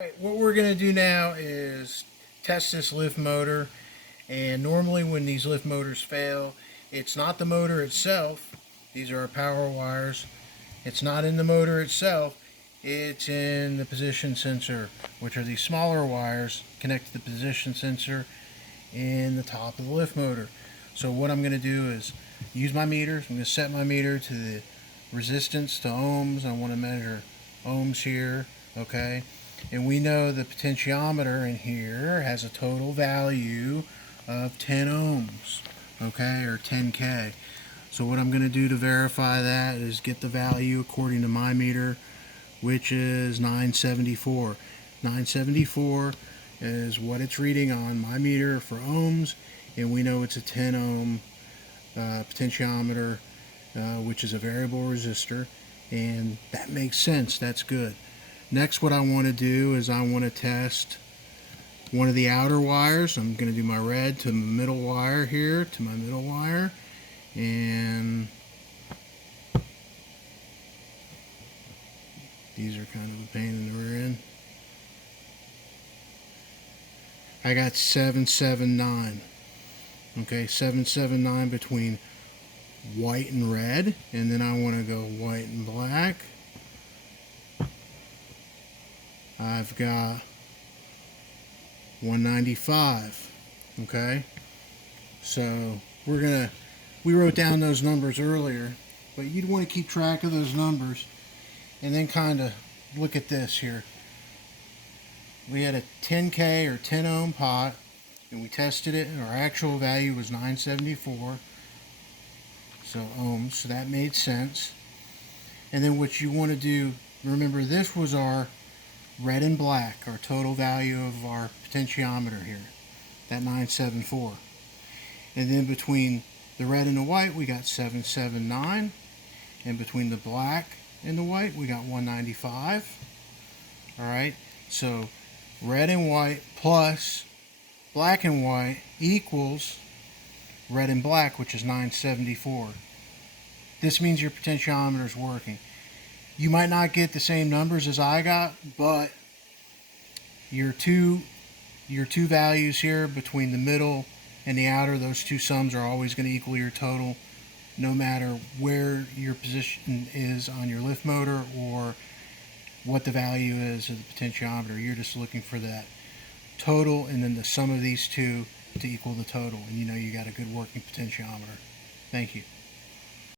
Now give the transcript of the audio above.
Right, what we're going to do now is test this lift motor. And normally when these lift motors fail, it's not the motor itself. These are our power wires. It's not in the motor itself. It's in the position sensor, which are these smaller wires connected to the position sensor in the top of the lift motor. So what I'm going to do is use my meters. I'm going to set my meter to the resistance to ohms. I want to measure ohms here, okay? And we know the potentiometer in here has a total value of 10 ohms, okay, or 10K. So what I'm going to do to verify that is get the value according to my meter, which is 974. 974 is what it's reading on my meter for ohms, and we know it's a 10 ohm potentiometer, which is a variable resistor, and that makes sense. That's good. Next, what I want to do is I want to test one of the outer wires. I'm going to do my red to the middle wire here, to my middle wire, and these are kind of a pain in the rear end. I got 779. Okay, 779 between white and red, and then I want to go white and black. I've got 195. Okay, so we wrote down those numbers earlier, but you'd want to keep track of those numbers and then kind of look at this here. We had a 10K or 10 ohm pot, and we tested it, and our actual value was 974 ohms, so that made sense. And then what you want to do, remember this was our red and black, our total value of our potentiometer here, that 974. And then between the red and the white we got 779, and between the black and the white we got 195. Alright, so red and white plus black and white equals red and black, which is 974. This means your potentiometer is working. You might not get the same numbers as I got, but your two values here between the middle and the outer, those two sums are always going to equal your total, no matter where your position is on your lift motor or what the value is of the potentiometer. You're just looking for that total and then the sum of these two to equal the total, and you know you got a good working potentiometer. Thank you.